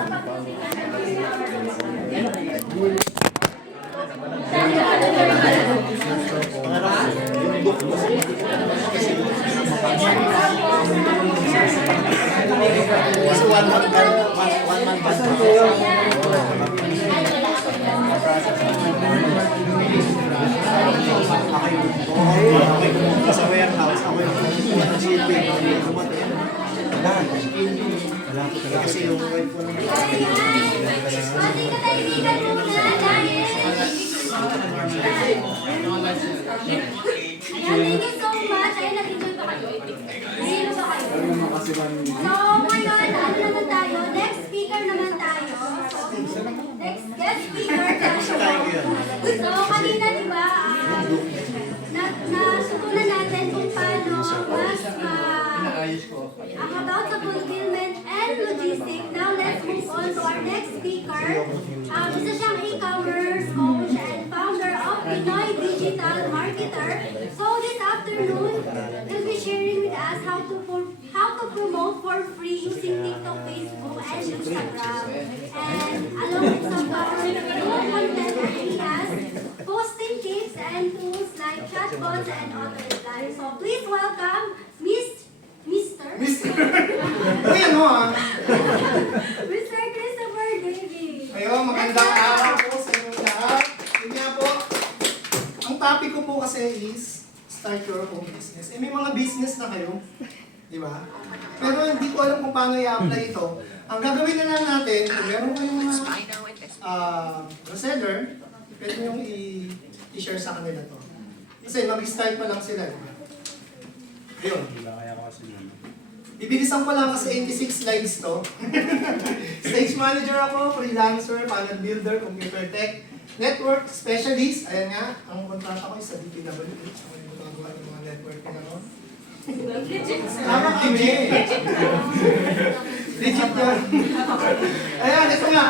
Sa warehouse, ako yung shipping. Kasi yung wife ko naman. Thank you so much. Ay, nag-enjoy ba kayo? Nahilo ba kayo? So, ngayon, ano naman tayo? Next speaker naman tayo. Next guest speaker tayo. So, kanina, di ba, nasutunan natin kung paano mas ang about sa fulfillment and logistics. Now, let's move on to our next speaker. Isa siyang e-commerce coach and founder of Pinoy Digital Marketer. So, this afternoon, he'll be sharing with us how to promote for free using TikTok, Facebook, and Instagram. And along with some powerful content that he has, posting tips and tools like chatbots and auto replies. So, please welcome Mr. Uy, ano ah? Mr. Christopher David. Ayun, magandang araw po sa inyo lahat. Yun nga po, ang topic ko po kasi is start your own business. May mga business na kayo, di ba? Pero hindi ko alam kung paano i-apply ito. Ang gagawin na lang natin, kung meron kayong mga reseller, pwede nyo i-share sa kanila to. Kasi mag-start pa lang sila. Ayun. Bibilisan ko lang kasi 86 slides to. Stage manager ako, freelancer, panel builder, computer tech, network specialist. Ayan nga, ang kontrata ko is sa DPWH. Ako yung gagawa ng mga network na ako. Tama kami. Legit yan. Ayan, ito nga.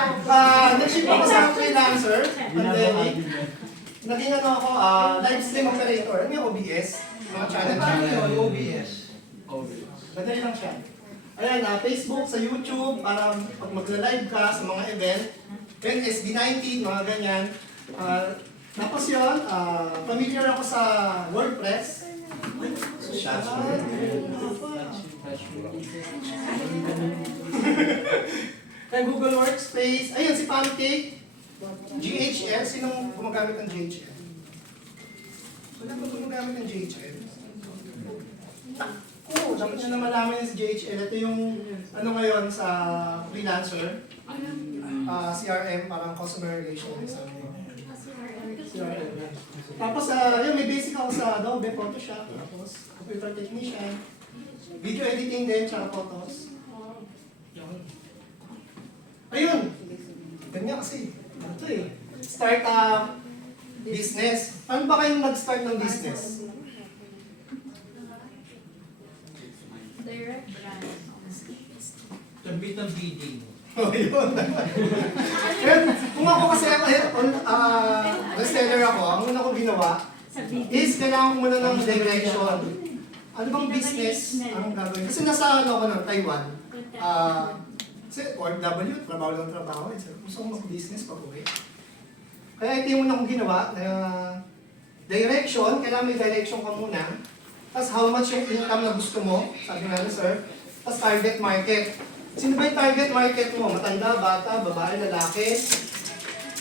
Nag-ship ako sa freelancer, pandemic. Naging ano ako, live stream operator. Ano yung OBS? Mga channel. OBS. Madali lang siya. Ayan, Facebook, sa YouTube, para pag magla-live ka sa mga event. Then SB19, mga ganyan. Tapos yun, familiar ako sa WordPress. Kaya Google Workspace. Ayun, si Pancake. GHL. Sinong gumagamit ng GHL? Wala ba gumagamit ng GHL? Oo, dapat nyo na malaman yung GHL. Ito yung ano ngayon sa freelancer. CRM, parang customer relations. CRM. Tapos, yun, may basic ako sa Adobe, Photoshop, tapos computer technician, video editing din, tsaka photos. Yun. Ayun! Ganyan kasi. Ito eh. Start business. Paano ba kayong nag-start ng business? Direct brand. Tambit ng bidding. Oh, yun. Then, kung ako kasi reseller ako, ang una ko ginawa is kailangan ko muna ng direction. Ano bang business ang gagawin? Kasi nasa ako ng Taiwan. Kasi OFW, trabaho lang trabaho. Gusto ko mag-business pag uwi. Kaya ito yung una kong ginawa na direction. Kailangan may direction ka muna. Tapos how much yung income na gusto mo, sabi nga na sir. Tapos target market. Sino ba yung target market mo? Matanda, bata, babae, lalaki?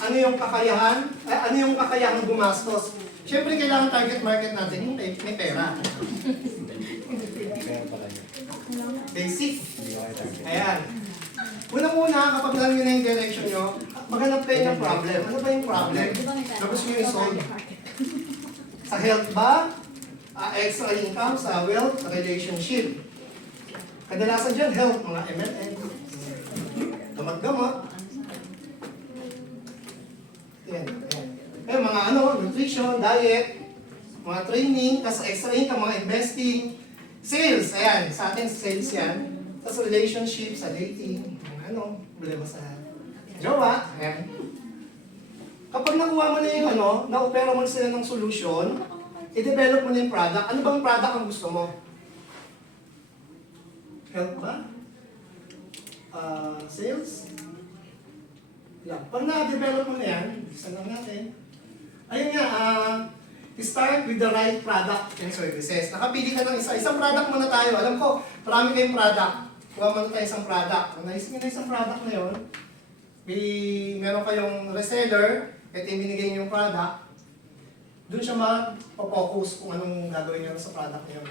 Ano yung kakayahan? Ano yung kakayahang gumastos? Siyempre kailangan target market natin yung may pera. Basic. Ayan. Una-una, kapag alam nyo na yung direction nyo, maghanap kayo ng problem. Ano ba yung problem na gusto nyo i-solve? Sa health ba? Extra income, sa wealth, sa relationship. Kadalasan dyan, health, mga MLM, gamot-gamot. Yan, yan. Kaya mga nutrition, diet, mga training, tapos extra income, mga investing, sales, ayan, sa atin sales yan. Tapos relationship, sa dating, problema sa jowa, ayan. Kapag nakuha mo na yung na-opera mo na sila ng solution, i-develop mo na yung product. Ano bang product ang gusto mo? Health ba? Sales? Yan. Pag na-develop mo na yan, bilisan lang natin. Ayun nga, start with the right product and services. Nakapili ka ng isa. Isang product muna tayo. Alam ko, marami kayong product. Kuha muna tayo isang product. Kung naisip nyo na isang product na yun, meron kayong reseller, at ibinigay niyo yung product, doon siya mag-focus kung anong gagawin niyo sa product na yun.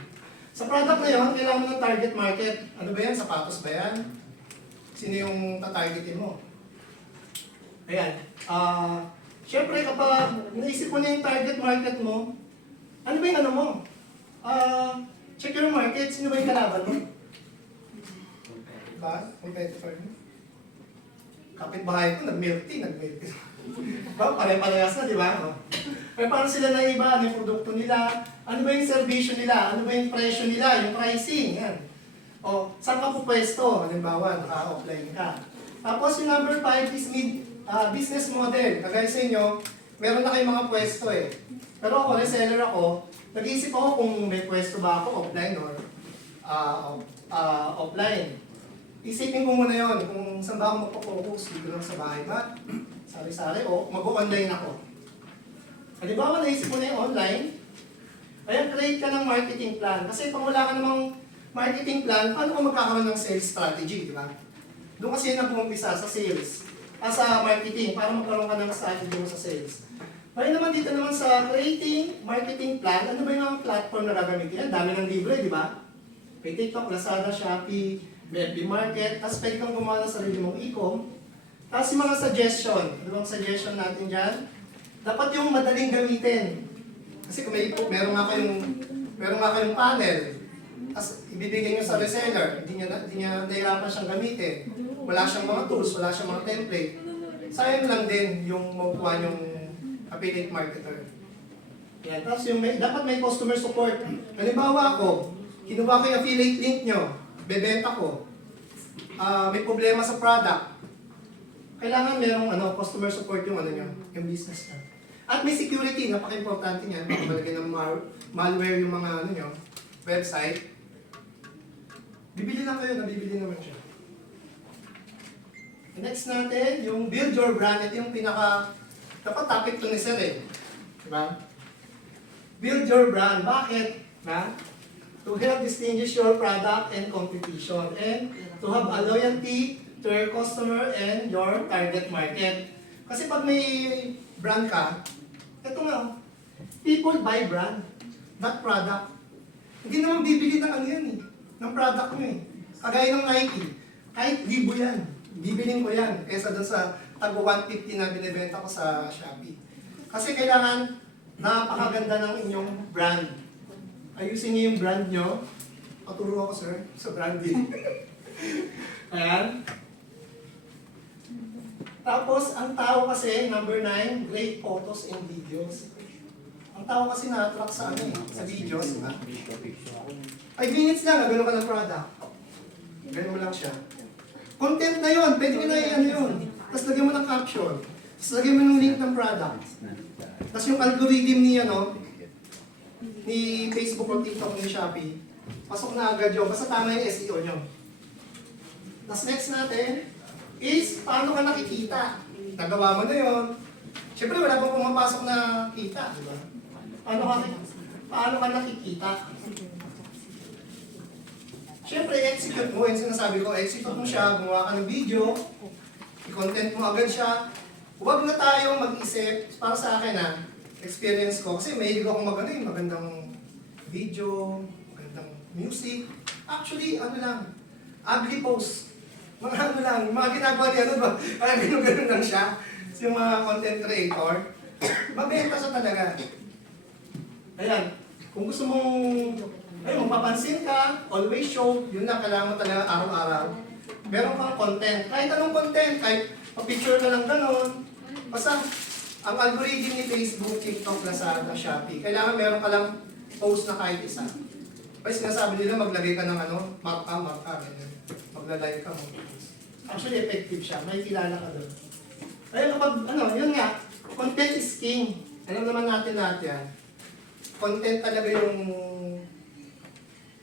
Sa product na yun, kailangan mo ng target market. Ano ba yan? Sapatos ba yan? Sino yung tatargetin mo? Ayan. Siyempre, kapag naisip mo na yung target market mo, ano ba yung ano mo? Check your market. Sino ba yung kalaban mo? Diba? Competitor mo? Kapitbahay ko, nag-milk tea. Diba? Pare-parehas na, di ba? Pero paano sila naiba? Ano yung produkto nila? Ano ba yung servisyo nila? Ano ba yung presyo nila? Yung pricing? Yan. O, saan ka po pwesto? Halimbawa, naka-offline ka. Tapos yung number 5 is business model. Kagaya sa inyo, meron na kayong mga pwesto eh. Pero ako, reseller ako, nag-iisip ako kung may pwesto ba ako offline or offline. Isipin ko muna yon kung saan ba ako magpo-focus, dito lang sa bahay ba? Sari-sari o mag-online ako. Halimbawa, naisip mo na yung online, ayan, create ka ng marketing plan. Kasi pag wala ka namang marketing plan, paano ka magkakaroon ng sales strategy, di ba? Doon kasi na pumumpisa sa sales. Sa marketing, para magkaroon ka ng strategy mo sa sales. Kaya naman dito naman sa creating marketing plan, ano ba yung mga platform na gagamitin yan? Dami ng libre, di ba? May TikTok, Lazada, Shopee, FB Market, tapos pwede kang gumawa ng sarili mong e-com. Tapos yung mga suggestion, ano bang suggestion natin dyan? Dapat yung madaling gamitin. Kasi kung meron nga kayong panel, tapos ibibigay nyo sa reseller, hindi niya nahirapan siyang gamitin. Wala siyang mga tools, wala siyang mga template. Sayang lang din yung makukuha yung affiliate marketer. Yan. Tapos dapat may customer support. Halimbawa ako, kinuha ko yung affiliate link nyo, bebenta ko. May problema sa product. Kailangan merong customer support yung yung business na. At may security, napaka-importante niyan. Malagay ng malware yung mga website. Bibili lang kayo, nabibili naman siya. Next natin, yung build your brand. Ito yung dapat topic to ni Sir eh. Diba? Build your brand. Bakit? To help distinguish your product and competition. And to have a loyalty to your customer and your target market. Kasi pag may brand ka, ito nga, people buy brand, not product. Hindi naman bibili ng yan eh, ng product mo eh. Kagaya ng Nike, kahit libo yan, bibiling ko yan, kesa doon sa tago 150 na binibenta ko sa Shopee. Kasi kailangan napakaganda ng inyong brand. Ayusin niyo yung brand nyo. Paturo ako sir, sa branding. Ayan. Tapos, ang tao kasi, number 9, great photos and videos. Ang tao kasi na-attract sa sa videos. 5 minutes lang, nagano ka ng product. Ganun mo lang siya. Content na yun, pwede mo na yun. Tapos lagyan mo ng caption. Tapos lagyan mo ng link ng product. Tapos yung algorithm ni Facebook o TikTok ni Shopee, pasok na agad yun. Basta tama yung SEO nyo. Tapos next natin is paano ka nakikita. Nagawa mo na yun. Siyempre wala pang pumapasok na kita. Diba? Paano ka nakikita? Siyempre, execute mo. Yung sinasabi ko, execute mo siya, gumawa ka ng video, i-content mo agad siya. Huwag na tayong mag-isip, para sa akin experience ko. Kasi mahilig ako magandang video, magandang music. Actually, ugly post. Mga mga ginagawa niya, ba? Ganun lang siya. Yung mga content creator, mabenta siya talaga. Ayan, kung gusto mong mapapansin ka, always show, yun na kailangan mo talaga araw-araw. Meron kang content, kahit anong content, kahit pa-picture ka lang ganon. Basta, ang algorithm ni Facebook, TikTok, Lazada, Shopee, kailangan meron ka lang post na kahit isa. Kaya sinasabi nila maglagay ka ng marka, ganyan. Magla-like ka mo. Actually, effective siya. May kilala ka doon. Kaya kapag, yun nga, content is king. Alam naman natin lahat yan. Content talaga yung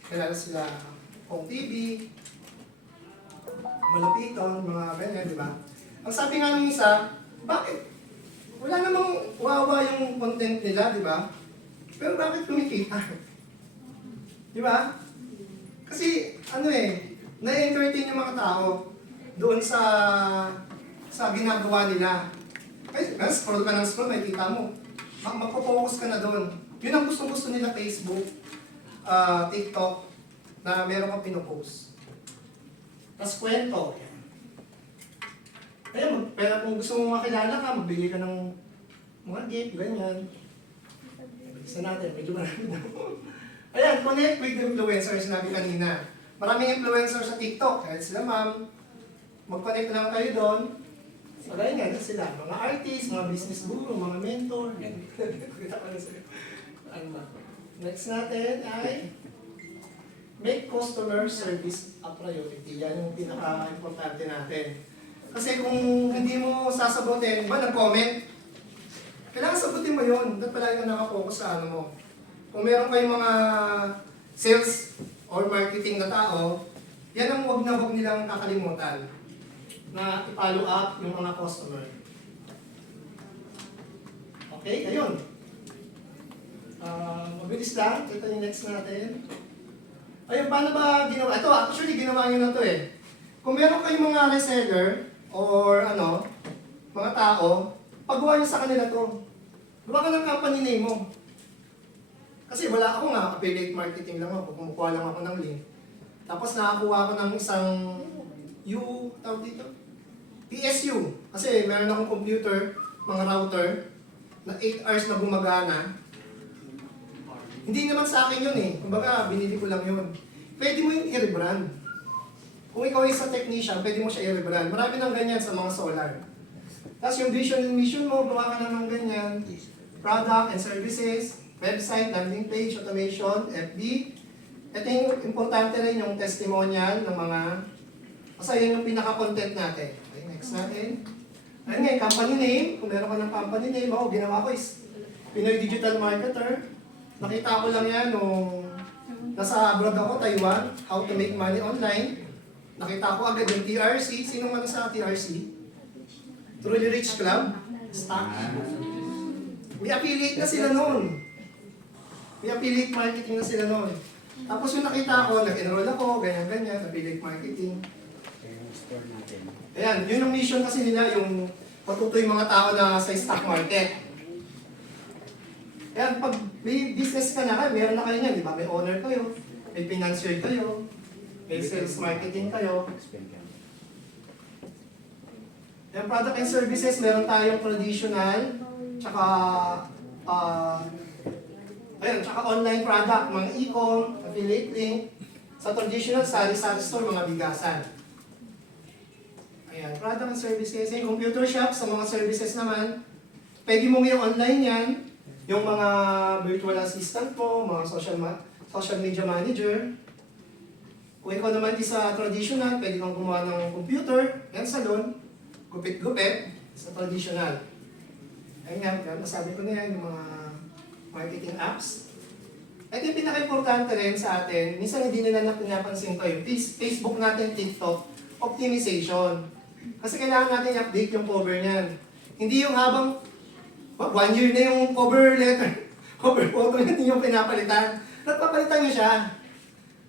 kilala sila Kong TV, Malapiton, mga ganyan, di ba? Ang sabi nga ng isa, bakit? Wala namang wawa yung content nila, di ba? Pero bakit kumikita? Di ba? Kasi, na-entertain yung mga tao doon sa ginagawa nila. Ay, scroll ka ng scroll, makikita mo. Magpo-focus ka na doon. Yun ang gusto nila Facebook, TikTok, na meron kang pinopost. Tapos kwento. Ayun, pero kung gusto mong makilala ka, magbigay ka ng mga gift, ganyan. Isa natin, medyo marami na. Ayan, connect with influencers, sinabi kanina. Maraming influencers sa TikTok, kahit sila ma'am. Mag-connect lang kayo doon. So, ganyan sila. Mga artists, mga business guru, mga mentor. Kita ko na sila. Ano ba? Next natin ay make customer service a priority. Yan yung pinaka-importante natin. Kasi kung hindi mo sasagutin, ba nag-comment, kailangan sagutin mo yun. Dapat palagi ka nakapokus sa ano mo. Kung meron kayong mga sales or marketing na tao, yan ang huwag na huwag nilang kakalimutan na i-follow up yung mga customer. Okay, ayun. Mabilis lang. Ito yung next natin. Ayun, paano ba ginawa? Ito, actually, ginawa nyo na to eh. Kung meron kayong mga reseller, or mga tao, pagawa nyo sa kanila to. Gawa ka ng company name mo. Kasi wala ako nga, affiliate marketing lang ako, kumukuha lang ako ng link. Tapos nakakuha ko ng isang tawag dito? PSU. Kasi meron akong computer, mga router, na 8 hours na gumagana. Hindi naman sa akin yun eh. Kumbaga, binili ko lang yun. Pwede mo yung i-rebrand. Kung ikaw ay isang technician, pwede mo siya i-rebrand. Marami nang ganyan sa mga solar. Tapos yung vision and mission mo, gawa ka na ng ganyan. Product and services, website, landing page, automation, FB. Ito yung importante rin yung testimonial ng mga... Kasi yun yung pinaka-content natin. Okay, next natin. Ayun nga, company name. Kung meron ka ng company name, ako, ginawa ko is Pinoy Digital Marketer. Nakita ko lang yan nung nasa abroad ako, Taiwan, how to make money online. Nakita ko agad yung TRC. Sino man sa TRC? Truly Rich Club? Stock. May affiliate na sila noon. May affiliate marketing na sila noon. Tapos yung nakita ko, nag-enroll ako, ganyan-ganyan, affiliate marketing. Ayan, yun yung mission kasi nila, yung patuto yung mga tao na sa stock market. Ayan, pag may business ka na, meron na kayo niyan, di ba? May owner kayo, may financier kayo, may sales marketing kayo. Yung product and services, meron tayong traditional, tsaka tsaka online product, mga e-com, affiliate link. Sa traditional, sari-sari store, mga bigasan. Ayan, product and services. Yung computer shop, sa mga services naman, pwede mo yung online yan, yung mga virtual assistant mo, mga social media manager. Kung ikaw naman sa traditional, pwede kang gumawa ng computer, yan salon, gupit-gupit, sa traditional. Ayun nga, nasabi ko na yan, yung mga marketing apps. At yung pinaka-importante rin sa atin, minsan hindi nila pinapansin ko yung Facebook natin, TikTok, optimization. Kasi kailangan natin i-update yung cover niyan. Hindi yung habang 1 year na yung cover letter, cover photo niya, hindi yung pinapalitan. Napapalitan nyo siya.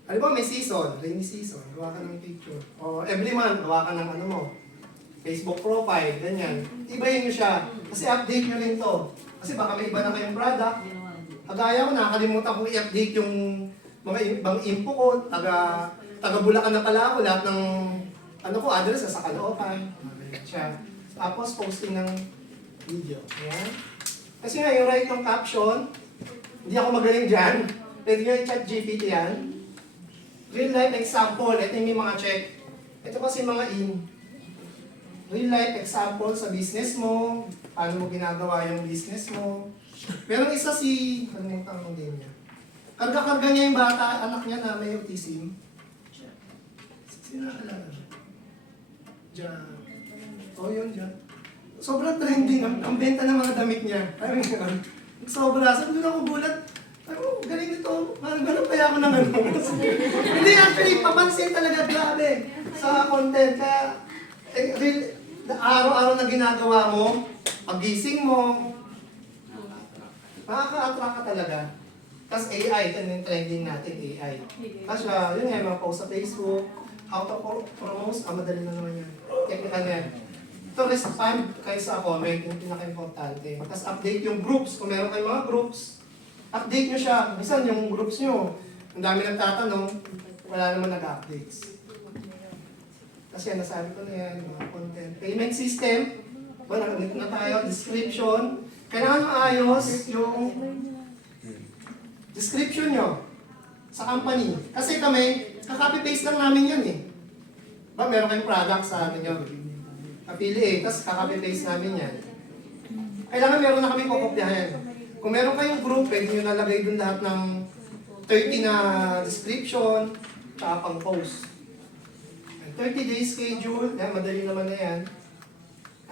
Ano ba, may season, rainy season, gawa ka ng picture. O every month, gawa ka ng ano mo, Facebook profile, ganyan. Ibayin nyo siya. Kasi update nyo rin to. Kasi baka may iba na kayong product. Kagaya ko, nakakalimutan kong i-update yung mga ibang info ko. Taga Bulacan na pala ako, lahat ng ano ko, address sa Caloocan. Siya. Tapos posting ng video. Ayan. Kasi nga, yung write ng caption, hindi ako magaling dyan. Pwede nyo i-chat GPT yan. Real life example, ito yung mga check. Ito kasi mga real life example sa business mo, paano mo ginagawa yung business mo. Pero isa kalimutan ng name niya. Karga-karga niya yung bata, anak niya na may autism. Sinaalala niya. Diyan. Oh, yun dyan. Sobrang trending ang benta ng mga damit niya. Parang gano'n. Sobra. Sabi doon ako gulat. Galing nito. Parang gano'n kaya ako ng ano. Hindi, actually, papansin talaga grabe sa content. Kaya, araw-araw na ginagawa mo, pagising mo, makaka-attract ka talaga. Tapos AI, ito yung trending natin, AI. Kasi yun nga, mga post sa Facebook, how to promote, madali na naman yan. Technical yan. Ito, respond kayo sa comment, yung pinaka-importante. Tapos update yung groups, kung meron kayong mga groups, update nyo siya. Minsan yung groups nyo, ang dami nagtatanong, wala naman nag-updates. Kasi nasabi ko na yan, yung mga content. Payment system, nag na tayo, description. Kailangan maayos yung description nyo sa company. Kasi kami, kakopy-paste lang namin yan eh. Meron kayong product sa atin yun. Affiliate, tapos kakopy-paste namin yan. Kailangan meron na kami kukopyahan. Kung meron kayong group, pwede nyo nalagay dun lahat ng 30 na description, tsaka pang post. 30 days schedule, yan, madali naman na yan.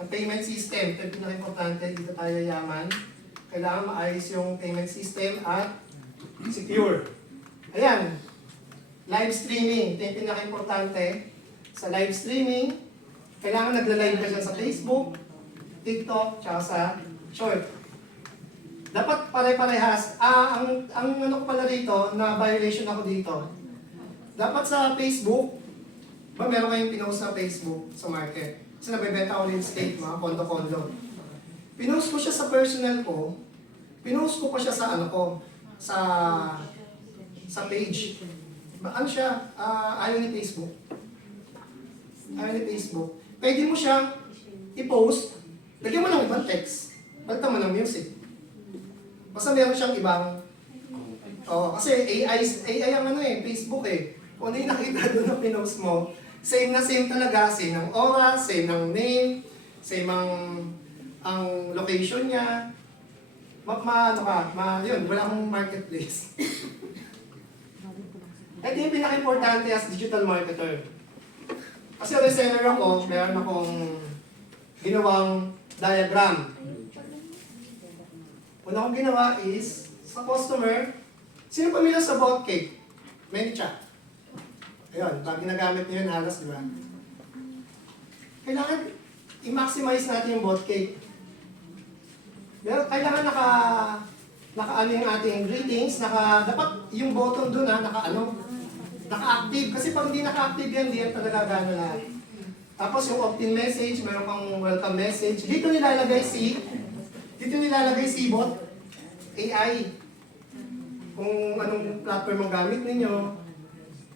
Ang payment system, ito yung pinaka-importante, dito tayo yaman. Kailangan maayos yung payment system at secure. Ayan, live streaming, ito yung pinaka-importante. Sa live streaming, kailangan nagla-live ka dyan sa Facebook, TikTok, tsaka sa short. Dapat pare-parehas. Ang ano ko pala rito, na violation ako dito. Dapat sa Facebook, meron kayong pinost sa Facebook, sa market. Kasi nabibenta ko rin steak, mga kondo-kondo. Pinost ko siya sa personal ko, pinost ko pa siya sa ano ko, sa page. Ano siya? Ayaw ni Facebook. Ayaw ni Facebook. Pwede mo siya i-post, lagyan mo ng ibang text, balitan mo ng music. Basta meron siyang ibang, kasi AI ang ano eh, Facebook eh. Kung ano yung nakita doon na pinost mo, same na same talaga, same ng oras, same ng name, same ang location niya. Yun, wala akong marketplace. Ito yung pinaka-importante as digital marketer. Kasi reseller ako, meron akong ginawang diagram. Una akong ginawa is, sa customer, sino pamilya sa bought cake? ManyChat. Ayun, pag ginagamit niyo yun halos, di ba? Kailangan i-maximize natin yung bought cake. Pero kailangan naka-ano yung ating greetings, dapat yung button dun naka-active. Kasi pag hindi naka-active yan, hindi yan talaga gano'n lahat. Tapos yung opt-in message, mayroon kang welcome message. Dito nilalagay si bot, AI. Kung anong platform ang gamit ninyo.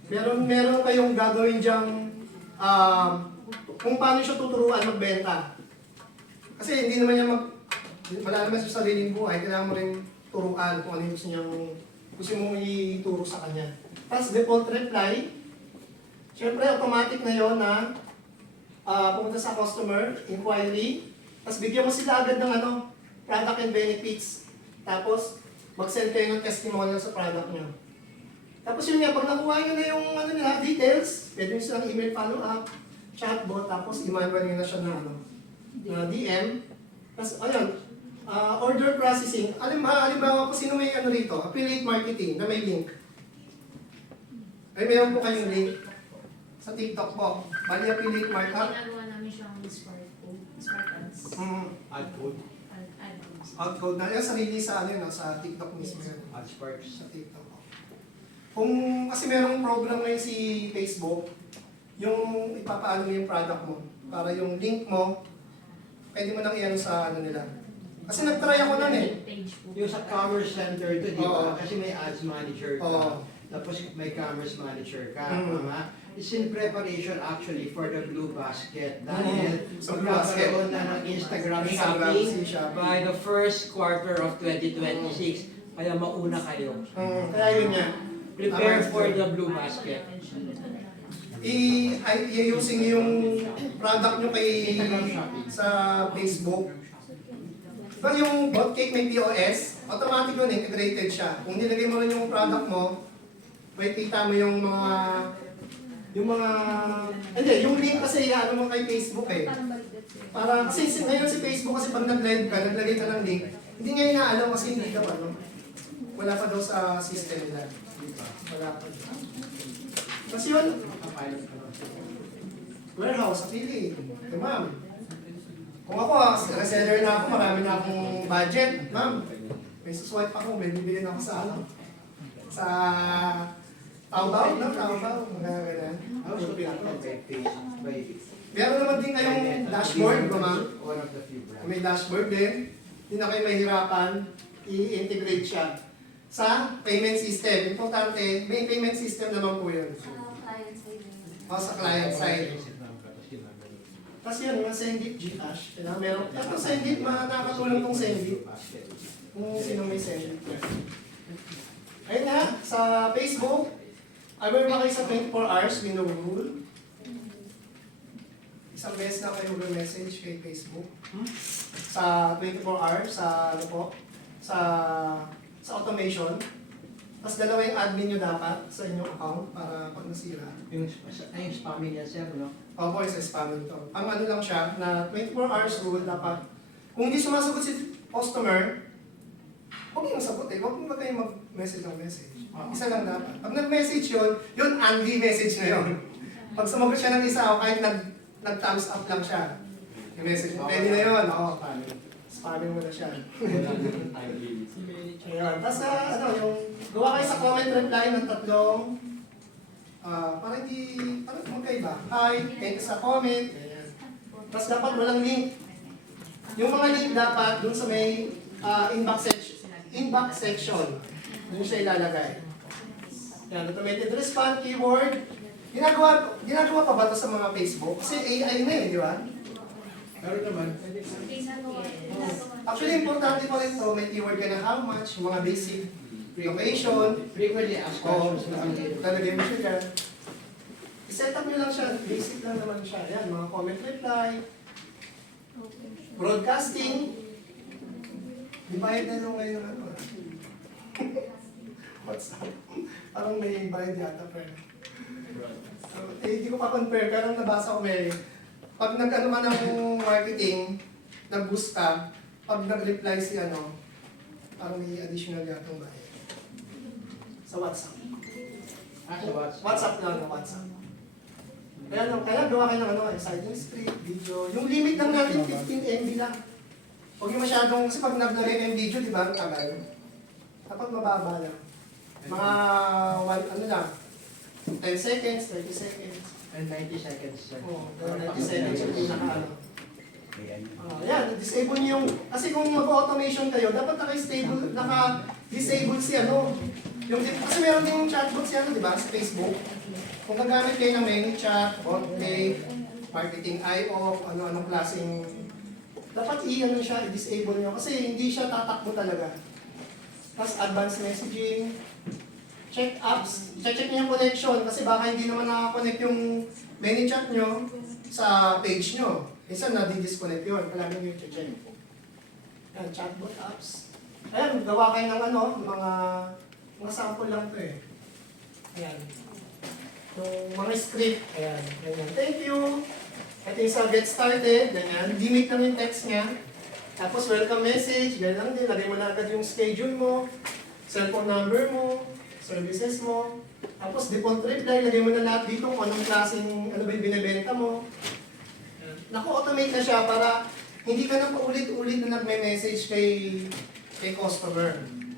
Meron kayong gagawin dyang kung paano siya tuturuan magbenta. Kasi hindi naman niya wala naman sa sariling buhay, kailangan mo rin turuan kung ano yung gusto mong ituro sa kanya. Tapos default reply, syempre automatic na yon na pumunta sa customer, inquiry, tapos bigyan mo sila agad ng product and benefits. Tapos mag-send kayo ng testimonial sa product nyo. Tapos yun nga, pag nakuha nyo na yung details, pwede nyo silang email follow-up, chatbot, tapos i-manual nyo na siya na DM. Tapos ayun, order processing. Halimbawa po sino may rito, affiliate marketing na may link. Ay, meron po kayong link sa TikTok po. Bali affiliate markup. Ginagawa namin siyang smart ads. Ad code. Outcode na. Yung sarili sa sa TikTok mismo yun. Ad sparks. Sa TikTok. Kasi merong program ngayon si Facebook, yung ipapaano mo yung product mo. Para yung link mo, pwede mo nang iyan sa nila. Kasi nag-try ako nun eh. Yung sa commerce center ito, di ba? Oo. Kasi may ads manager ka. Oo. Tapos may commerce manager ka. Mm. It's in preparation actually for the Blue Basket. Dahil Sa Blue Basket. magkakaroon na ng Instagram Instagram shopping si Shopee. by the first quarter of 2026. Kaya mauna kayo. Kaya yun nga. Prepare for the Blue Basket. I-using yung product nyo sa Facebook. Diba yung bot cake may POS, automatic yun, integrated siya. Kung nilagay mo rin yung product mo, may kita mo yung yung link kasi ano mo kay Facebook eh. Para, kasi ngayon si Facebook kasi pag nag-live ka, naglagay ka ng link, hindi nga inaalam kasi hindi ka pa, no? Wala pa daw sa system nila. Wala pa. Kasi yun, warehouse, affiliate. Ma'am, Kung ako, reseller na ako, marami na akong budget, ma'am. May suswipe ako, may bibili na ako sa ano. Sa Taobao, no? Taobao, mga ganyan. How should we contact by Meron naman din kayong dashboard, ma'am. one of the few brands? May dashboard din. Hindi na kayo mahirapan i-integrate siya sa payment system. Importante, may payment system naman po yun. Client side. O sa client side. Kasi yun, mga Sendit, Gcash. Kailangan meron. Ito Sendit, nakakatulong tong Sendit. Kung sino may Sendit. Ayun na, sa Facebook, aware ba kayo sa 24 hours minimum rule? Isang beses na kayo mag-message kay Facebook. Sa 24 hours, sa ano po, sa automation. Tapos dalawa yung admin nyo dapat sa inyong account para pag nasira. Yung spamming yan, sir, no? Opo, isa spamming to. Ang ano lang siya, na 24 hours rule dapat, kung hindi sumasagot si customer, huwag niyong sagutin, huwag mo kayo mag-message ng message. Isa lang dapat. Pag nag-message yun Andy message na yun. Pag sumagot siya ng isa, o kahit nag-thumbs up lang siya, yung message mo, pwede na yun. Oo, spamming mo na siya. Ayun. Tapos ano, yung gawa kayo sa comment reply ng tatlong para magkaiba. Hi, thank you sa comment. Ayan. Tapos dapat walang link. Yung mga link dapat dun sa may inbox section. Dun siya ilalagay. Yan, automated response, keyword. Ginagawa pa ba ito sa mga Facebook? Kasi AI na di ba? Pero naman, Actually, importante pa rin ito. May keyword ka na how much, yung mga basic location, Frequently asked o questions na ang talagay mo siya dyan. I-set up nyo lang siya. Basic lang naman siya. Yan, mga comment reply, broadcasting. Di bayad na nung ngayon ng ano. What's up? Parang may bayad yata, pero. Hindi ko pa compare, pero nabasa ko may. Pag nag-ano man ng marketing, nag-boost ka, pag nag-reply si ano, parang may additional yata bayad. Sa WhatsApp. WhatsApp lang, WhatsApp. Kaya gawa kayo ng ano, exciting script, video. Yung limit lang natin, 15 MB lang. Huwag yung masyadong, kasi pag nag-lagay ng video, di ba, ang tagal. Dapat mababa lang. Mga, ano lang, 10 seconds, 30 seconds. and 90 seconds, sir. Oo, 90 seconds yung pinaka-ano. Yan, disable niyo yung, kasi kung mag-automation kayo, dapat naka-disable si ano. Kasi meron din yung chatbot si ano, di ba, sa Facebook. Kung gagamit kayo ng ManyChat, Hotmate, Marketing I-off, ano-anong klaseng, dapat i-ano siya, i-disable niyo kasi hindi siya tatakbo talaga. Tapos advanced messaging, check apps, check niyo yung connection kasi baka hindi naman nakakonect yung ManyChat niyo sa page niyo. Isa na-disconnect yun, palagi nyo i-check. Yan, chatbot apps. Ayan, gawa kayo ng ano, mga sample lang to eh. Ayan. Yung mga script, ayan, ganyan. Thank you! Ito yung sa get started, ganyan. Limit lang yung text niya. Tapos welcome message, ganyan din. Lagay mo na agad yung schedule mo, cellphone number mo, services mo. Tapos default reply, lagay mo na lahat dito kung anong klaseng, ano ba yung binibenta mo. Naku-automate na siya para hindi ka na paulit-ulit na nagme-message kay customer.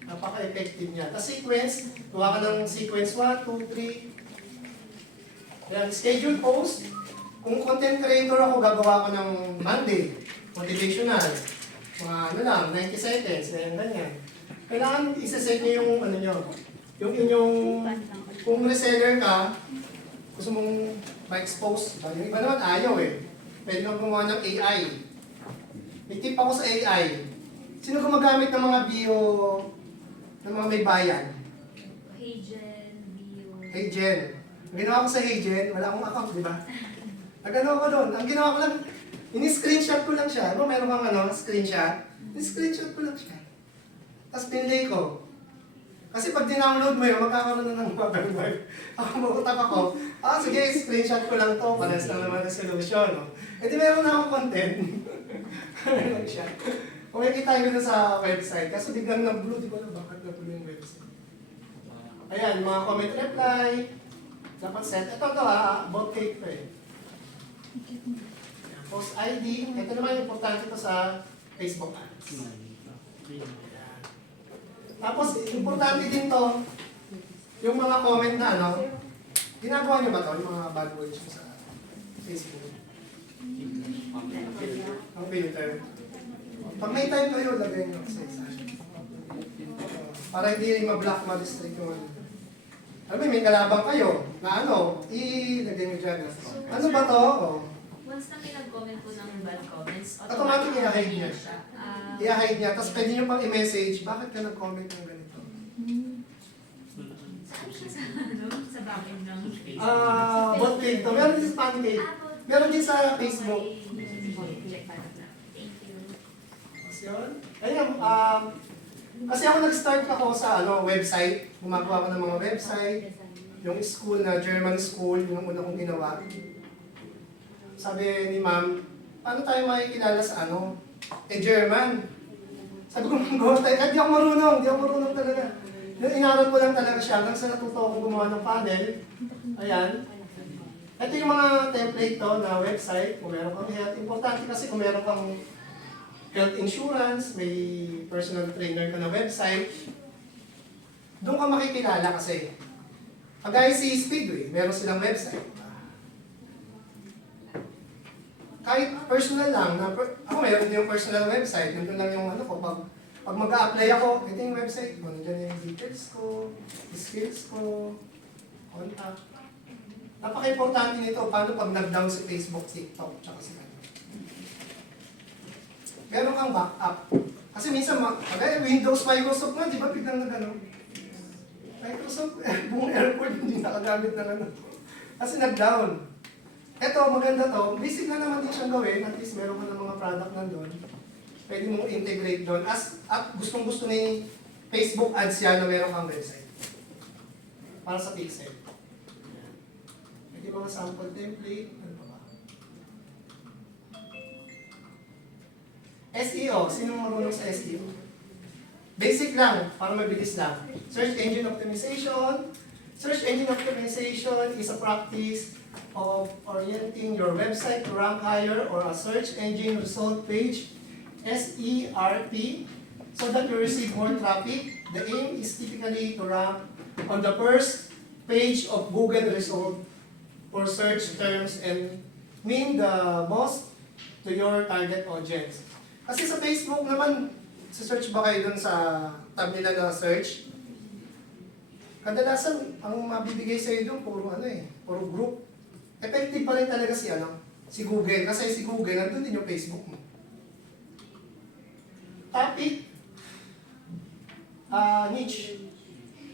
Napaka-effective niya. Tapos sequence, gawa ka ng sequence 1, 2, 3. Yan, schedule post. Kung content creator ako, gagawa ko ng Monday, motivational. Mga ano lang, 90 seconds, ganyan. Kailangan isa-set niyo yung ano nyo. Yung inyong, kung reseller ka, gusto mong ma-expose. Yung iba naman ayaw eh. Pwede kang gumawa ng AI. May tip ako sa AI. Sino gumagamit ng mga bio, ng mga may bayan? Heygen, Bio. Heygen. Ang ginawa ko sa Heygen, wala akong account, di ba? Nag-ano ko doon. Ang ginawa ko lang, ini-screenshot ko lang siya. Ano, meron kang ano, screenshot? Ini-screenshot ko lang siya. Tapos pinlay ko. Kasi pag dinownload mo yun, magkakaroon na ng watermark. Ako magutak ako, sige, screenshot ko lang to, pares lang naman ang solution. No? E di meron na akong content. Meron siya. Kung makikita nyo na sa website, kasi biglang na-blue, di ko alam bakit na-blue yung website. Ayan, mga comment reply. Dapat set. Ito about cake pa eh. Post ID. Ito naman importante ito sa Facebook ads. Tapos, importante din to, yung mga comment na ano, ginagawa niyo ba to? Yung mga bad words sa Facebook. Ang filter. Pag may time kayo, lagay niyo sa isa. Para hindi ma-block, ma-restrict yung ano. Alam mo, may kalabang kayo na ano, ilagay niyo dyan. Ano ba to? Oh. Once na may nag-comment po ng bad comments, Automatic i-hide niya. siya. I-hide niya, tapos pwede niyo pang i-message, bakit ka nag-comment ng ganito? Saan siya sa, ano, sa backend ng Facebook? Bot page to. Meron din sa Pancake. Meron din sa Facebook. Check pa na. Thank you. Tapos yun. Ayun, kasi ako nag-start ako sa ano, website. Gumagawa ko ng mga website. Yung school na German school, yung una kong ginawa. Sabi ni ma'am, paano tayo makikilala sa ano? German. Sabi ko, go tayo. Kahit di ako marunong talaga. Inaral ko lang talaga siya hanggang sa natuto ako gumawa ng panel. Ayan. Ito yung mga template to na website. Kung meron kang health, importante kasi kung meron kang health insurance, may personal trainer ka na website, doon ka makikilala kasi. Kagaya si Speedway, meron silang website. Kahit personal lang, ako meron din yung personal website, nandun lang yung ano ko, pag mag-a-apply ako, ito yung website ko, nandiyan yung details ko, skills ko, contact. Napaka-importante nito, paano pag nag-down si Facebook, TikTok, tsaka si ano. Meron kang backup. Kasi minsan, kagaya Windows, Microsoft nga, di ba biglang nag-ano? Microsoft, buong airport hindi nakagamit ng ano. Kasi nag-down. Eto, maganda to. Basic na naman din siyang gawin. At least meron ka ng mga product nandun. Pwede mong integrate doon. At gustong-gusto ni Facebook ads yan na meron kang website. Para sa pixel. Pwede mga sample template. Ano pa ba? SEO. Sino marunong sa SEO? Basic lang. Para mabilis lang. Search engine optimization. Search engine optimization is a practice of orienting your website to rank higher or a search engine result page, SERP, so that you receive more traffic. The aim is typically to rank on the first page of Google result for search terms and mean the most to your target audience. Kasi sa Facebook naman, search ba kayo dun sa tab nila na search? Kadalasan, ang mabibigay sa'yo dun, puro ano puro group. Effective pa rin talaga si Google. Kasi si Google, nandun din yung Facebook mo. Topic, niche.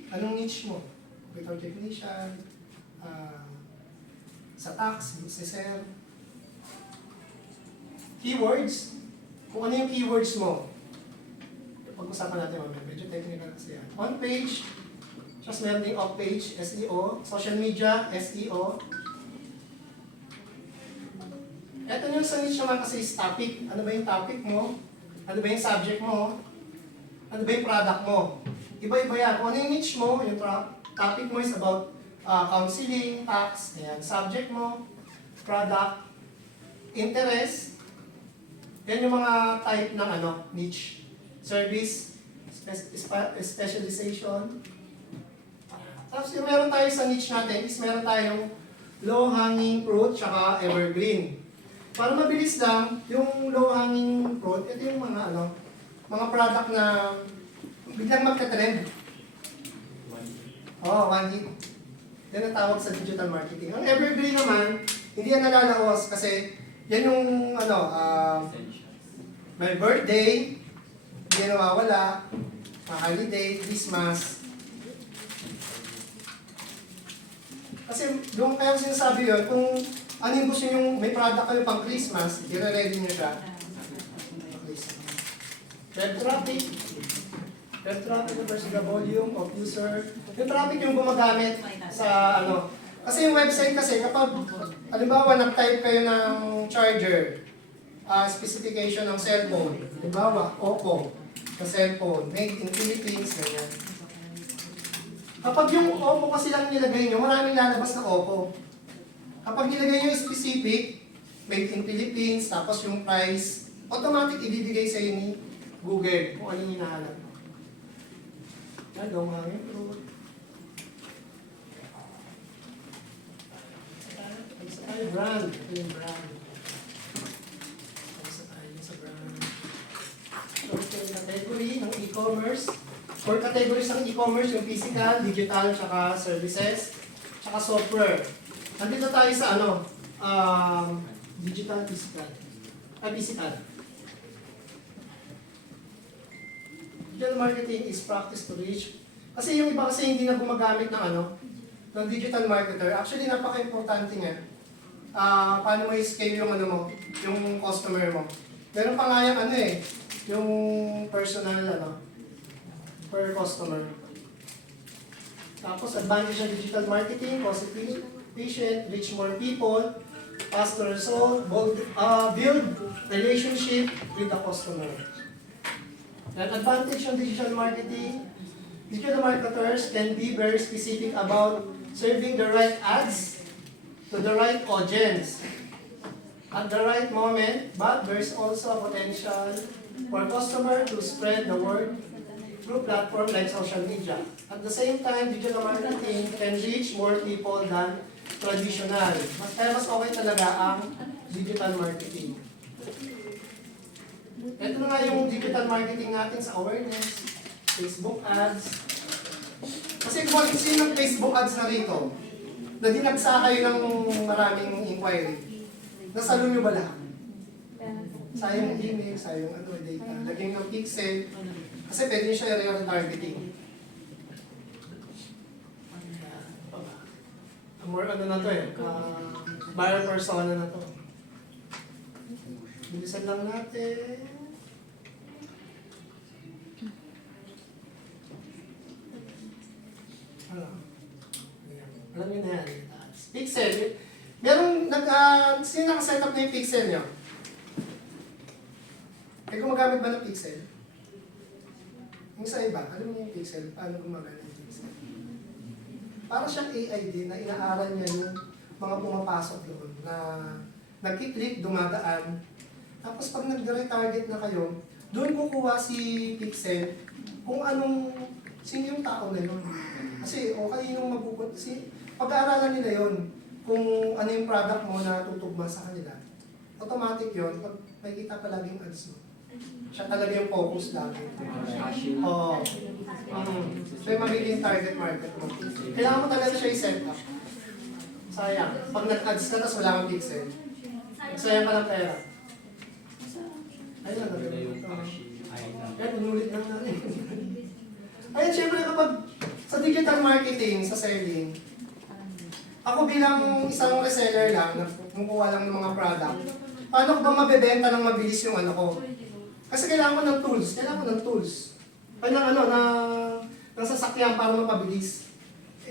Anong niche mo? Computer technician, sa tax, sir. Keywords, kung ano yung keywords mo. Pag-usapan natin mamaya, medyo technical kasi yan. On page, just meron ding off page, SEO. Social media, SEO. Ito yung sa niche naman kasi is topic. Ano ba yung topic mo? Ano ba yung subject mo? Ano ba yung product mo? Iba-iba yan. Kung ano yung niche mo, yung topic mo is about counseling, tax, ayan. Subject mo, product, interest. Yan yung mga type ng niche. Service, specialization. Tapos yung meron tayo sa niche natin is meron tayong low-hanging fruit tsaka evergreen. Para mabilis lang, yung low-hanging fruit, ito yung mga mga product na biglang magka-trend. One hit. Yan ang tawag sa digital marketing. Ang evergreen naman, hindi yan nalalaos kasi yan yung may birthday, hindi yan nawawala, holiday, Christmas. Kasi doon kaya sinasabi yun, kung ano yung gusto nyo, may product kayo pang Christmas, i-ready nyo siya. Web traffic. Web traffic versus the volume of user. Yung traffic yung gumagamit sa Kasi yung website kasi, kapag, halimbawa, nag-type kayo ng charger, specification ng cellphone, halimbawa, Oppo, na cellphone, made in Philippines, ganyan. Kapag yung Oppo kasi lang nilagay nyo, maraming lalabas na Oppo. Kapag nilagay nyo specific, made in Philippines, tapos yung price, automatic ibibigay sa ni Google kung ano yung hinahanap mo. Yan, long hanging fruit. Isa tayo, brand. Ito yung brand. Isa tayo sa brand. So, ito yung category ng e-commerce. Four categories ng e-commerce, yung physical, digital, tsaka services, tsaka software. Nandito tayo sa digital, physical. Physical. Digital marketing is practice to reach. Kasi yung iba kasi hindi na gumagamit ng ng digital marketer. Actually, napaka-importante nga. Paano mo i-scale yung yung customer mo. Meron pa nga yung yung personal per customer. Tapos advantage ng digital marketing, cost efficient, reach more people, faster result, build relationship with the customer. An advantage ng digital marketing, digital marketers can be very specific about serving the right ads to the right audience at the right moment, but there's also a potential for customer to spread the word through platforms like social media. At the same time, digital marketing can reach more people than traditional. Kaya mas okay talaga ang digital marketing. Ito na nga yung digital marketing natin sa awareness, Facebook ads. Kasi kung sino ng Facebook ads na rito, na dinagsa kayo ng maraming inquiry, nasalo nyo ba lahat? Sayang email, sayang data, lagyan ng pixel, kasi pwede nyo siya i-retargeting. More na to buyer persona na to. Bilisan lang natin. Alam niyo na yan. Pixel. Merong sino nakaset up na yung pixel nyo? Gumagamit ba ng pixel? Yung sa iba, alam niyo yung pixel? Paano gumagamit yung pixel? Para siyang AI din na inaaral niya yung mga pumapasok doon na nagkiklik, dumadaan. Tapos pag nag-retarget na kayo, doon kukuha si Pixel kung sino yung tao na yun. Kasi kaninong mabukot. Kasi pag-aaralan nila yun kung ano yung product mo na tutugma sa kanila. Automatic yun, pag makikita palagi yung ads mo. Siya talaga yung focus lagi. Oo. So yung magiging target market mo. Kailangan mo talaga siya i-set up. Sayang. Pag nag-ads ka, tapos wala kang pixel. Sayang ka ng pera. Ayun lang, nagagawin ito. Kaya pinulit lang natin. Ayun, syempre kapag sa digital marketing, sa selling, ako bilang isang reseller lang, kumukuha lang ng mga product, paano ko ba mabebenta ng mabilis yung ko? Kasi kailangan ko ng tools. Ng sasakyan para mapabilis.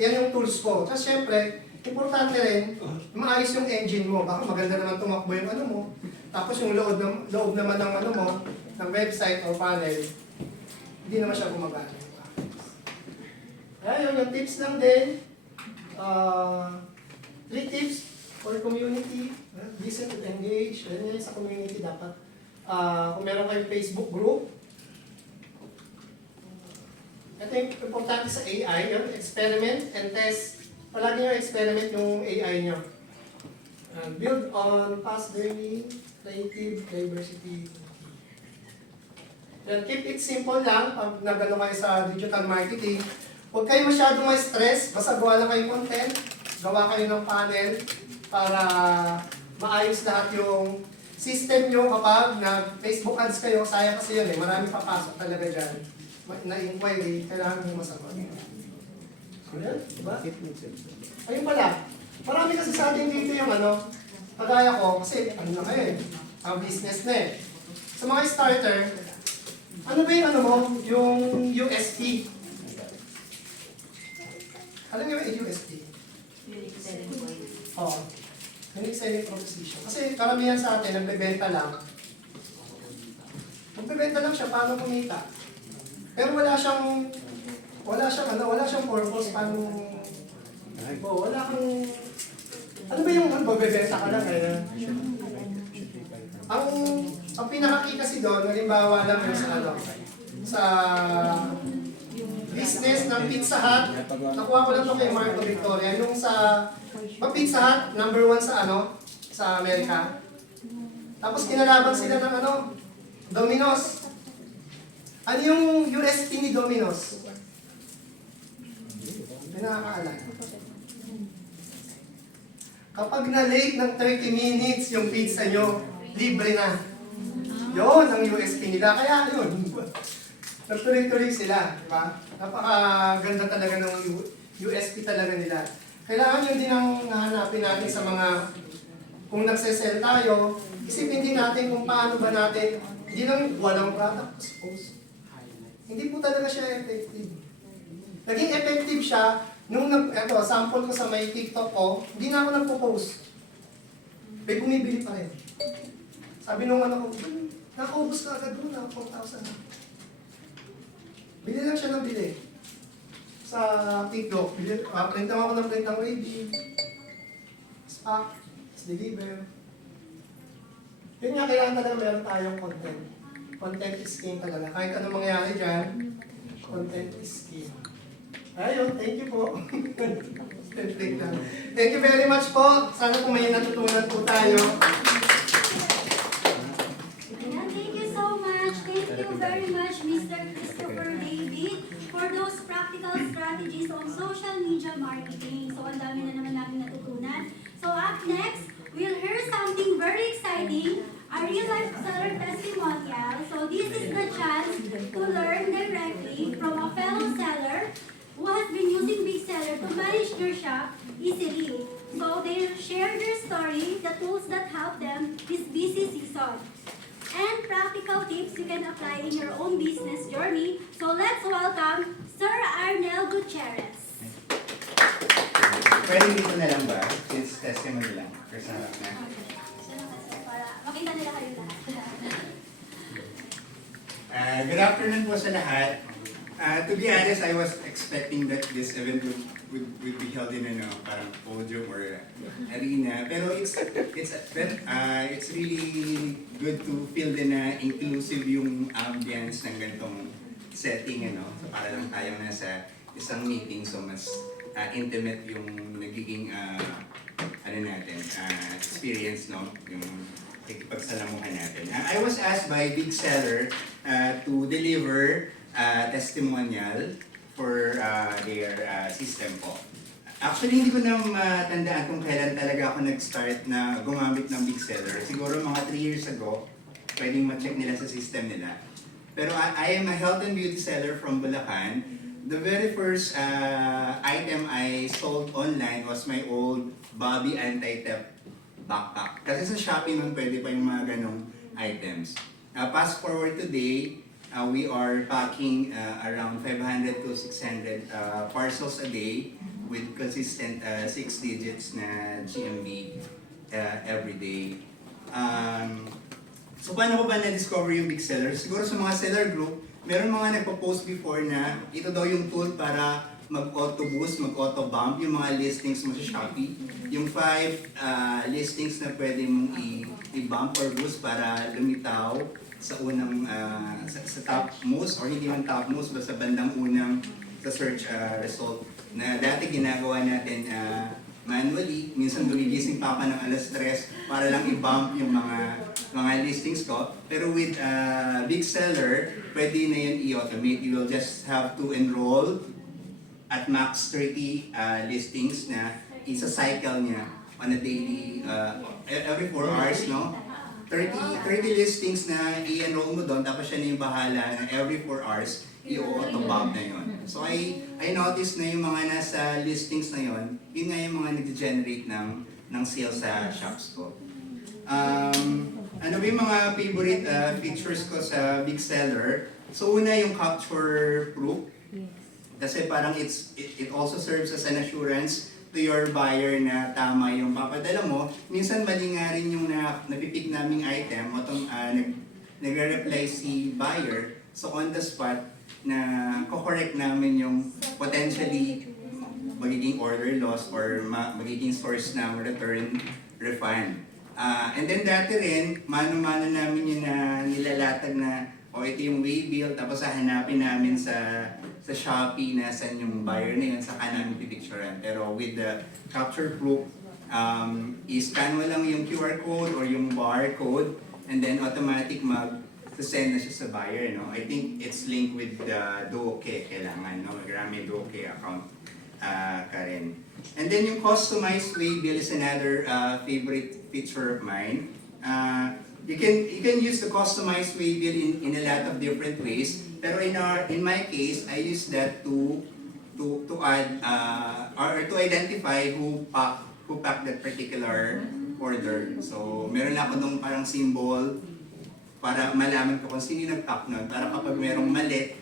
Yan yung tools ko. Tapos syempre, importante rin, maayos yung engine mo. Baka maganda naman tumakbo yung mo. Tapos yung loob naman ng mo, ng website o panel, hindi naman siya gumagana. Kaya yun, yung tips lang din. 3 tips for community. Listen and engage. Ayan yan sa community dapat. Kung meron kayong Facebook group, ito yung importante sa AI, yun, experiment and test. Palagi nyo experiment yung AI nyo. Build on fast learning, creative, diversity. Then keep it simple lang pag nagano kayo sa digital marketing. Huwag kayo masyadong ma-stress, basta gawa lang kayong content, gawa kayo ng panel para maayos lahat yung system nyo kapag nag-Facebook ads kayo. Sayang kasi yun marami papasok talaga dyan. Na-inquiry, kailangan nyo masagot. Ayan, diba? Ayun pala, marami kasi sa atin dito yung kagaya ko, kasi na kayo ang business na Sa mga starter, ano ba yung yung USP? Alam niyo ba yung USP? Unique selling point. Oo. Unique selling proposition. Kasi karamihan sa atin, nagbebenta lang. Magbebenta lang siya, paano kumita? Pero wala siyang purpose, paano, wala kang, ano ba yung magbebenta ka lang Ang pinaka-key kasi doon, halimbawa lang yun sa sa business ng Pizza Hut. Nakuha ko lang to kay Marco Victoria. Yung sa Pizza Hut, number 1 sa sa Amerika. Tapos kinalaban sila ng Domino's. Ano yung USP ni Domino's? Pinakakaalala. Kapag na-late ng 30 minutes yung pizza nyo, libre na. Yun ang USP nila. Kaya yun, nagtuloy-tuloy sila. Diba? Napakaganda talaga ng USP talaga nila. Kailangan yun din ang nahanapin natin sa mga, kung nagsesell tayo, isipin din natin kung paano ba natin, hindi lang walang product, suppose. Hindi po talaga siya effective. Naging effective siya nung sample ko sa may TikTok ko, hindi na ako nagpo-post. May bumibili pa rin. Sabi nung ko, nakaubos ka agad doon, 4,000 na. Bili lang siya ng bili. Sa TikTok, print lang ako ng print ng ready. Stock, deliver. Yun nga, kailangan talaga meron tayong content. Content is king talaga. Kahit anong mangyari dyan, content is king. Ayun, thank you po. Thank you very much po. Sana po may natutunan po tayo. Ayan, thank you so much. Thank you very much, Mr. Christopher David, for those practical strategies on social media marketing. So, ang dami na naman namin natutunan. So, up next, we'll hear something very exciting, a real-life seller testimonial. So, this is the chance to learn directly from a fellow seller who has been using Big Seller to manage their shop easily. So they'll share their story, the tools that help them this busy season, and practical tips you can apply in your own business journey. So let's welcome Sir Arnel Gutierrez. Pwede dito na lang ba? Since testimony lang. First harap na. Para makita nila kayo lahat. Good afternoon po sa lahat. To be honest, I was expecting that this event would be held in parang podium or arena. Pero it's really good to feel din na inclusive yung ambience ng ganitong setting, So para lang tayong nasa isang meeting, so mas intimate yung nagiging experience, yung pagsalamuhan natin. I was asked by Big Seller to deliver testimonial for their system po. Actually, hindi ko na matandaan kung kailan talaga ako nag-start na gumamit ng Big Seller. Siguro mga 3 years ago, pwedeng ma-check nila sa system nila. Pero I am a health and beauty seller from Bulacan. The very first item I sold online was my old Bobby Anti-Theft backpack. Kasi sa Shopee nun pwede pa yung mga ganong items. Fast forward today, we are packing around 500 to 600 parcels a day with consistent 6 digits na GMV every day. So paano ko ba na-discover yung Big Seller? Siguro sa mga seller group, meron mga nagpo-post before na ito daw yung tool para mag-auto-boost, mag-auto-bump yung mga listings mo sa Shopee. Yung 5 listings na pwede mong i-bump or boost para lumitaw sa unang, sa topmost or hindi man topmost, basta bandang unang sa search result na dati ginagawa natin manually. Minsan gumigising pa ako ng alas 3 para lang i-bump yung mga listings ko. Pero with Big Seller, pwede na yun i-automate. You will just have to enroll at max 30 listings na isa-cycle niya on a daily, every 4 hours, no? 30 listings na i-enroll mo doon, tapos siya na yung bahala na every 4 hours, i-auto-bump na yun. So I noticed na yung mga nasa listings na yun, yun nga yung mga nag-generate ng sales sa shops ko. Ano ba yung mga favorite features ko sa Big Seller? So una yung capture proof. Kasi parang it also serves as an assurance to your buyer na tama yung papadala mo. Minsan mali nga rin yung napipick naming item, nagre-reply si buyer. So on the spot, na ko-correct namin yung potentially magiging order loss or magiging source ng return refund. And then dati rin, mano-mano namin yun na nilalatag na ito yung waybill, tapos hahanapin namin sa Shopee na saan yung buyer na yun, saka namin pipicturean. Pero with the capture proof, i-scan mo lang yung QR code or yung barcode, and then automatic mag-send na siya sa buyer. No? I think it's linked with the Doke, kailangan. No? Marami Doke account ka rin. And then yung customized waybill is another favorite feature of mine. You can use the customized waybill in a lot of different ways. Pero in my case, I use that to add or to identify who packed that particular order. So meron ako nung parang symbol para malaman ko kung sino yung nag-pack nun. Para kapag merong mali,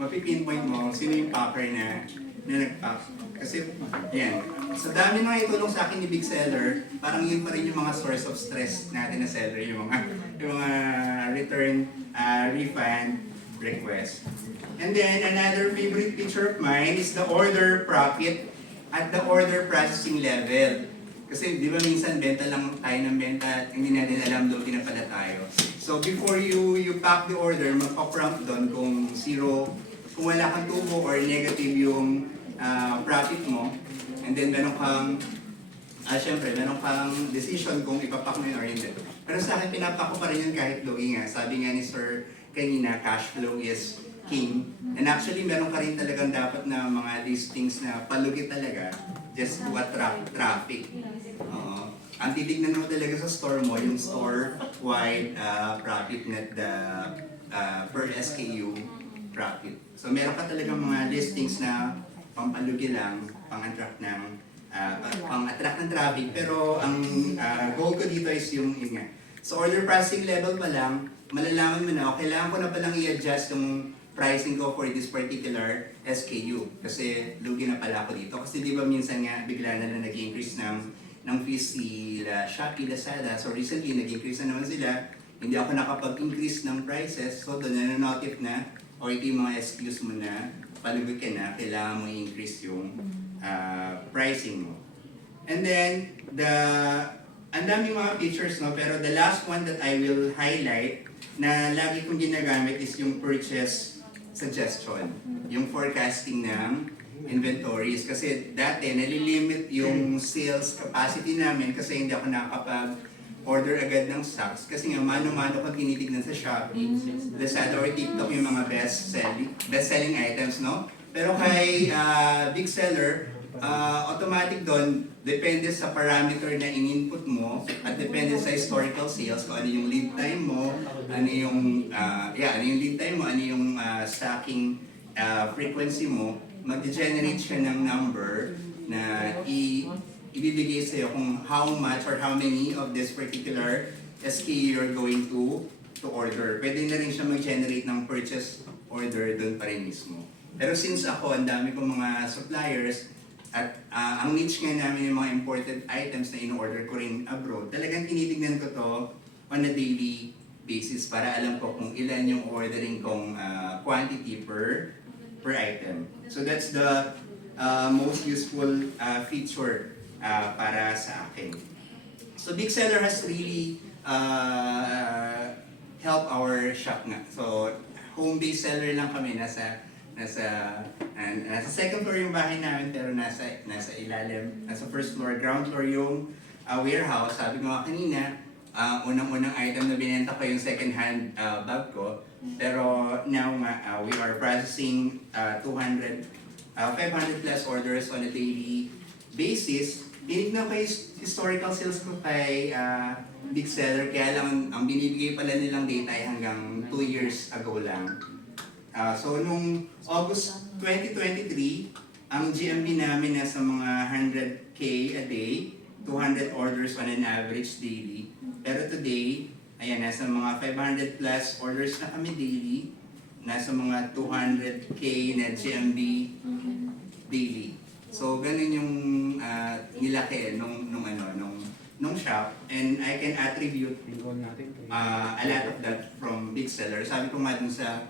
mapipinpoint mo sino yung packer na nag-pack. Kasi, yan. So dami nang itulong sa akin ni Big Seller, parang yun pa rin yung mga source of stress natin na seller, yung mga return, refund, request. And then another favorite feature of mine is the order profit at the order processing level. Kasi di ba minsan benta lang tayo ng benta at hindi natin alam doon pinapala tayo. So before you pack the order, magpa-prompt doon kung zero, kung wala kang tubo or negative yung profit mo, and then meron kang syempre, meron kang decision kung ipapak mo yun or hindi. Pero sa akin, pinapak ko pa rin yun kahit logi nga. Sabi nga ni Sir kanina, cash flow is king. And actually, meron ka rin talagang dapat na mga listings na palugi talaga just to attract traffic. Ang titignan mo talaga sa store mo, yung store-wide profit net the per SKU profit. So meron ka talagang mga listings na pampalugi lang, pang-attract ng traffic. Pero ang goal ko dito is yung nga. So order processing level pa lang, malalaman mo na, kailangan ko na palang i-adjust yung pricing ko for this particular SKU. Kasi lugi na pala ako dito. Kasi di ba minsan nga bigla na nag-increase ng fees sila Shopee, Lazada. So recently nag-increase na naman sila. Hindi ako nakapag-increase ng prices. So doon na-notif na, o ito yung mga SKUs mo na palugi ka na, kailangan mo i-increase yung pricing mo. And then, ang daming mga features, no? Pero the last one that I will highlight na lagi kong ginagamit is yung purchase suggestion. Yung forecasting ng inventories. Kasi dati, nalilimit yung sales capacity namin kasi hindi ako nakakapag-order agad ng stocks. Kasi nga, mano-mano ko tinitignan sa Shopee, Lazada or TikTok yung mga best-selling items, no? Pero kay Big Seller, automatic doon, depende sa parameter na in-input mo at depende sa historical sales, kung ano yung lead time mo, ano yung lead time mo, ano yung stocking frequency mo, mag-generate siya ng number na ibibigay sa'yo kung how much or how many of this particular SKU you're going to order. Pwede na rin siya mag-generate ng purchase order doon pa rin mismo. Pero since ako, ang dami kong mga suppliers, at ang niche nga namin yung mga imported items na in-order ko rin abroad, talagang tinitignan ko to on a daily basis para alam ko kung ilan yung ordering kong quantity per item. So that's the most useful feature para sa akin. So Big Seller has really helped our shop nga. So home-based seller lang kami, nasa second floor yung bahay namin, pero nasa ilalim, nasa first floor, ground floor yung warehouse. Sabi ko nga kanina, unang-unang item na binenta ko yung second-hand bag ko. Pero now we are processing 500 plus orders on a daily basis. Tinignan ko yung historical sales ko kay Big Seller, kaya lang ang binibigay pala nilang data ay hanggang 2 years ago lang. So nung August 2023, ang GMV namin nasa mga 100K a day, 200 orders on an average daily. Pero today, ayan, nasa mga 500 plus orders na kami daily, nasa mga 200K na GMV daily. So ganun yung nilaki nung shop, and I can attribute a lot of that from Big Seller. Sabi ko nga dun sa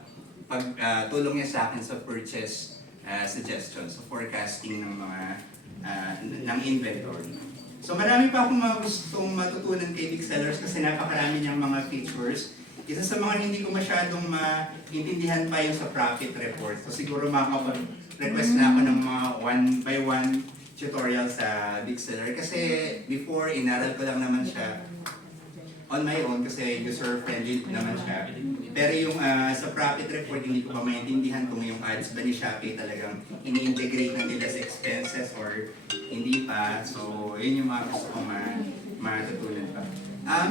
tulong niya sa akin sa purchase suggestions, so forecasting ng mga ng inventory. So marami pa akong mga gustong matutunan kay Big Sellers kasi napakarami niyang mga features. Isa sa mga hindi ko masyadong maintindihan pa yung sa profit report. So siguro makakapag-request na ako ng mga 1-by-1 tutorial sa Big Seller. Kasi before, inaral ko lang naman siya on my own kasi user-friendly naman siya. Pero yung sa profit report, hindi ko pa maintindihan kung yung ads ba ni Shopee talagang ini-integrate na nila sa expenses or hindi pa. So, yun yung mga gusto kong matutunan pa.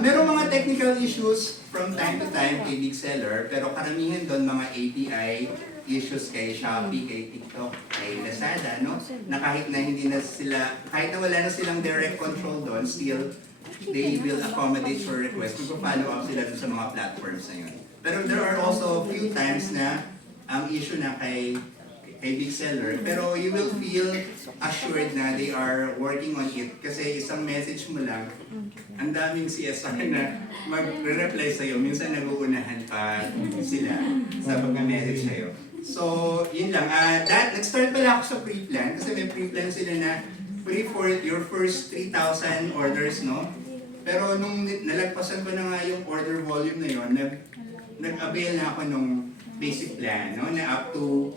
Merong mga technical issues from time to time kay Big Seller, pero karamihan doon mga API issues kay Shopee, kay TikTok, kay Lazada, no? Na kahit na hindi na sila, kahit na wala na silang direct control doon, still, they will accommodate your request. Magpa-follow up sila dun sa mga platforms na yun. Pero there are also few times na ang issue na kay Big Seller, pero you will feel assured na they are working on it kasi isang message mo lang, ang daming CSR na magre-reply sa'yo. Minsan naguunahan pa sila sa pag-message sa'yo. So, yun lang. Nag-start pala ako sa pre-plan kasi may pre-plan sila na free for your first 3,000 orders, no? Pero nung nalagpasan ko na nga yung order volume na yun, nag-avail na ako nung basic plan, no? Na up to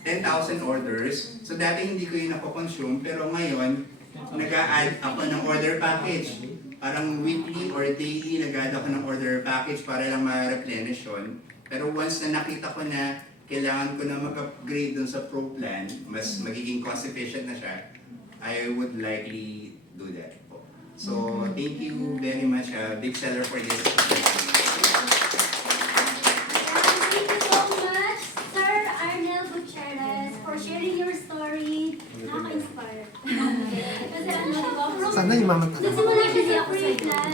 10,000 orders. So dati hindi ko yun napoconsume, pero ngayon, nag-a-add ako ng order package. Parang weekly or daily, nag-add ako ng order package para lang ma-replenish yun. Pero once na nakita ko na kailangan ko na mag-upgrade dun sa Pro plan, mas magiging cost-efficient na siya, I would likely do that po. So, thank you very much, Big Seller, for this. Thank you so much, Sir Arnel Gutierrez, for sharing your story. Nakaka-inspire. Kasi ano, diba, Sana yung mama talaga. nagsimula siya sa free plan,